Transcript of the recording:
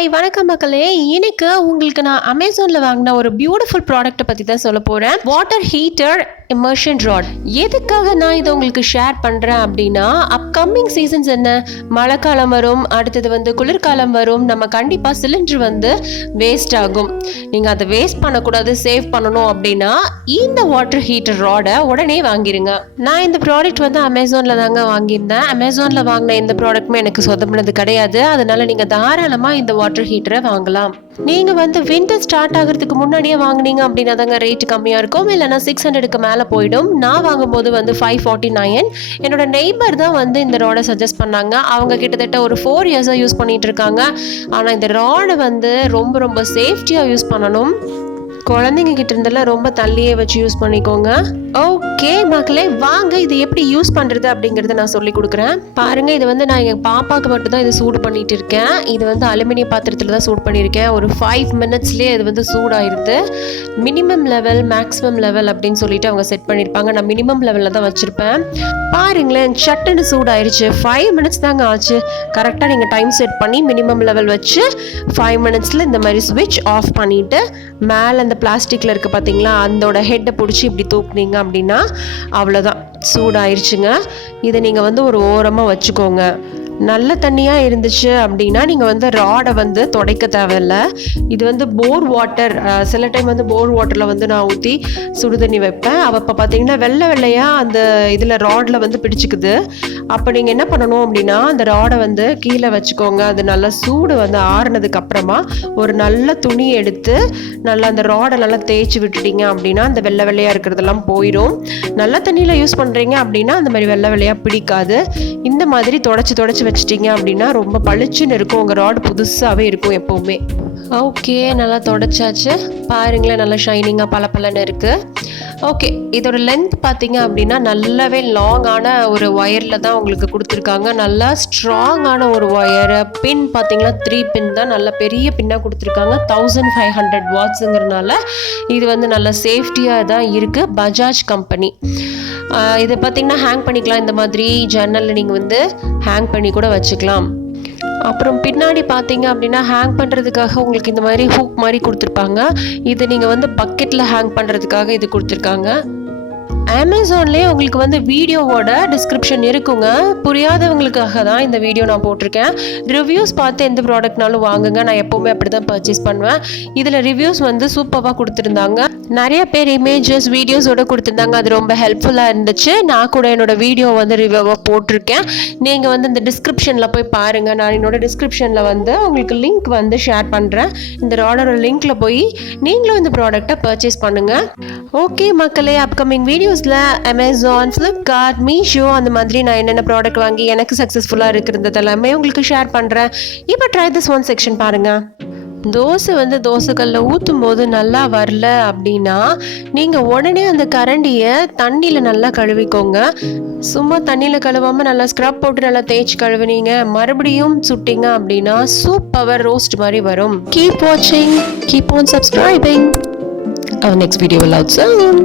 Hi வணக்கம் மக்களே. இன்னைக்கு உங்களுக்கு நான் அமேசானில் வாங்கின ஒரு பியூட்டிஃபுல் ப்ராடக்ட்டை பற்றி தான் சொல்ல போகிறேன். Water heater immersion rod. எதுக்காக நான் இதை உங்களுக்கு ஷேர் பண்ணுறேன் அப்படின்னா, அப்கமிங் சீசன்ஸ் என்ன, மழைக்காலம் வரும், அடுத்தது குளிர்காலம் வரும். நம்ம கண்டிப்பாக சிலிண்டர் வேஸ்ட் ஆகும். நீங்கள் அதை வேஸ்ட் பண்ணக்கூடாது, சேவ் பண்ணணும் அப்படின்னா இந்த வாட்டர் ஹீட்டர் ராடை உடனே வாங்கிருங்க. நான் இந்த ப்ராடக்ட் அமேசானில் தாங்க வாங்கியிருந்தேன். அமேசானில் வாங்கின இந்த ப்ராடக்ட்டுமே எனக்கு சொந்தமானது கிடையாது. அதனால நீங்கள் தாராளமாக இந்த வாட்டர் ஹீட்டரை வாங்கலாம். நீங்கள் வின்டர் ஸ்டார்ட் ஆகிறதுக்கு முன்னாடியே வாங்கினீங்க அப்படின்னா தாங்க ரேட் கம்மியாக இருக்கும். இல்லைனா 600க்கு மேலே போயிடும். நான் வாங்கும்போது 549. என்னோட நெய்பர் தான் இந்த ராடை சஜஸ்ட் பண்ணாங்க. அவங்க கிட்டத்தட்ட ஒரு 4 இயர்ஸாக யூஸ் பண்ணிட்டு இருக்காங்க. ஆனால் இந்த ராடை ரொம்ப ரொம்ப சேஃப்டியாக யூஸ் பண்ணணும். குழந்தைங்க கிட்ட இருந்தெல்லாம் ரொம்ப தள்ளியே வச்சு யூஸ் பண்ணிக்கோங்க. ஓகே மக்களே, வாங்க இது எப்படி யூஸ் பண்ணுறது அப்படிங்கிறத நான் சொல்லி கொடுக்குறேன். பாருங்கள், இது நான் எங்கள் பாப்பாவுக்கு மட்டும்தான் இது சூடு பண்ணிட்டு இருக்கேன். இது அலுமினிய பாத்திரத்தில் தான் சூடு பண்ணியிருக்கேன். ஒரு 5 மினிட்ஸ்லேயே இது சூடாயிருது. மினிமம் லெவல், மேக்ஸிமம் லெவல் அப்படின்னு சொல்லிட்டு அவங்க செட் பண்ணியிருப்பாங்க. நான் மினிமம் லெவலில் தான் வச்சுருப்பேன். பாருங்களேன், சட்டுன்னு சூடாயிருச்சு. 5 மினிட்ஸ் தாங்க ஆச்சு. கரெக்டாக நீங்கள் டைம் செட் பண்ணி மினிமம் லெவல் வச்சு 5 மினிட்ஸில் இந்த மாதிரி ஸ்விட்ச் ஆஃப் பண்ணிவிட்டு மேலே அந்த பிளாஸ்டிக்கில் இருக்குது பார்த்தீங்களா, அதோட ஹெட்டை பிடிச்சி இப்படி தூக்குனீங்க அப்படின்னா அவ்வளோதான், சூடாயிருச்சுங்க. இதை நீங்கள் ஒரு ஓரமாக வச்சுக்கோங்க. நல்ல தண்ணியாக இருந்துச்சு அப்படின்னா நீங்கள் ராடை துடைக்க தேவையில்லை. இது போர் வாட்டர். சில டைம் போர் வாட்டரில் நான் ஊற்றி சுடு தண்ணி வைப்பேன். அப்போ பார்த்தீங்கன்னா வெள்ளையாக அந்த இதில் ராடில் பிடிச்சிக்குது. அப்போ நீங்கள் என்ன பண்ணணும் அப்படின்னா, அந்த ராடை கீழே வச்சுக்கோங்க. அது நல்லா சூடு ஆறுனதுக்கு அப்புறமா ஒரு நல்ல துணி எடுத்து நல்லா அந்த ராடை நல்லா தேய்ச்சி விட்டுட்டீங்க அப்படின்னா அந்த வெள்ளையாக இருக்கிறதெல்லாம் போயிடும். நல்ல தண்ணியில் யூஸ் பண்ணுறீங்க அப்படின்னா அந்த மாதிரி வெள்ளையாக பிடிக்காது. இந்த மாதிரி தொடச்சி வச்சிட்டிங்க அப்படின்னா ரொம்ப பளிச்சுன்னு இருக்கும். உங்கள் ராட் புதுசாகவே இருக்கும் எப்போவுமே. ஓகே, நல்லா தொடச்சாச்சு. பாருங்களேன், நல்லா ஷைனிங்காக பளபளன்னு இருக்குது. ஓகே, இதோட லென்த் பார்த்தீங்க அப்படின்னா நல்லாவே லாங்கான ஒரு ஒயரில் தான் உங்களுக்கு கொடுத்துருக்காங்க. நல்லா ஸ்ட்ராங்கான ஒரு ஒயரு. பின் பார்த்தீங்கன்னா 3 பின் தான், நல்ல பெரிய பின்னாக கொடுத்துருக்காங்க. 1500 வாட்ஸுங்கிறதுனால இது நல்ல சேஃப்டியாக தான் இருக்குது. பஜாஜ் கம்பெனி. இதை பார்த்தீங்கன்னா ஹேங் பண்ணிக்கலாம். இந்த மாதிரி ஜன்னலில் நீங்கள் ஹேங் பண்ணி கூட வச்சுக்கலாம். அப்புறம் பின்னாடி பார்த்தீங்க அப்படின்னா ஹேங் பண்ணுறதுக்காக உங்களுக்கு இந்த மாதிரி ஹூக் மாதிரி கொடுத்துருப்பாங்க. இது நீங்கள் பக்கெட்டில் ஹேங் பண்ணுறதுக்காக இது கொடுத்துருக்காங்க. அமேசான்லேயே உங்களுக்கு வீடியோவோட டிஸ்கிரிப்ஷன் இருக்குங்க. புரியாதவங்களுக்காக தான் இந்த வீடியோ நான் போட்டிருக்கேன். ரிவ்யூஸ் பார்த்து எந்த ப்ராடக்ட்னாலும் வாங்குங்க. நான் எப்போவுமே அப்படி தான் பர்ச்சேஸ் பண்ணுவேன். இதில் ரிவ்யூஸ் சூப்பராக கொடுத்துருந்தாங்க. நிறைய பேர் இமேஜஸ் வீடியோஸோடு கொடுத்துருந்தாங்க. அது ரொம்ப ஹெல்ப்ஃபுல்லாக இருந்துச்சு. நான் கூட என்னோட வீடியோ ரிவ்யூவாக போட்டிருக்கேன். நீங்கள் இந்த டிஸ்கிரிப்ஷனில் போய் பாருங்கள். நான் என்னோட டிஸ்கிரிப்ஷனில் உங்களுக்கு லிங்க் ஷேர் பண்ணுறேன். இந்த ராடோட லிங்க்கில் போய் நீங்களும் இந்த ப்ராடக்டை பர்ச்சேஸ் பண்ணுங்கள். ஓகே மக்களே, அப்கமிங் வீடியோஸில் அமேசான், ஃப்ளிப்கார்ட், மீஷோ அந்த மாதிரி நான் என்னென்ன ப்ராடக்ட் வாங்கி எனக்கு சக்ஸஸ்ஃபுல்லாக இருக்கிறது எல்லாமே உங்களுக்கு ஷேர் பண்ணுறேன். இப்போ ட்ரை திஸ் ஒன் செக்ஷன் பாருங்கள். தோசைக்கல்ல ஊற்றும் போது நல்லா வரல அப்படின்னா நீங்கள் உடனே அந்த கரண்டியை தண்ணியில் நல்லா கழுவிக்கோங்க. சும்மா தண்ணியில் கழுவாமல் நல்லா ஸ்க்ரப் போட்டு நல்லா தேய்ச்சி கழுவினீங்க, மறுபடியும் சுட்டிங்க அப்படின்னா சூப்பர் ரோஸ்ட் மாதிரி வரும். கீப் வாட்சிங், keep on subscribing. Our next video will out soon.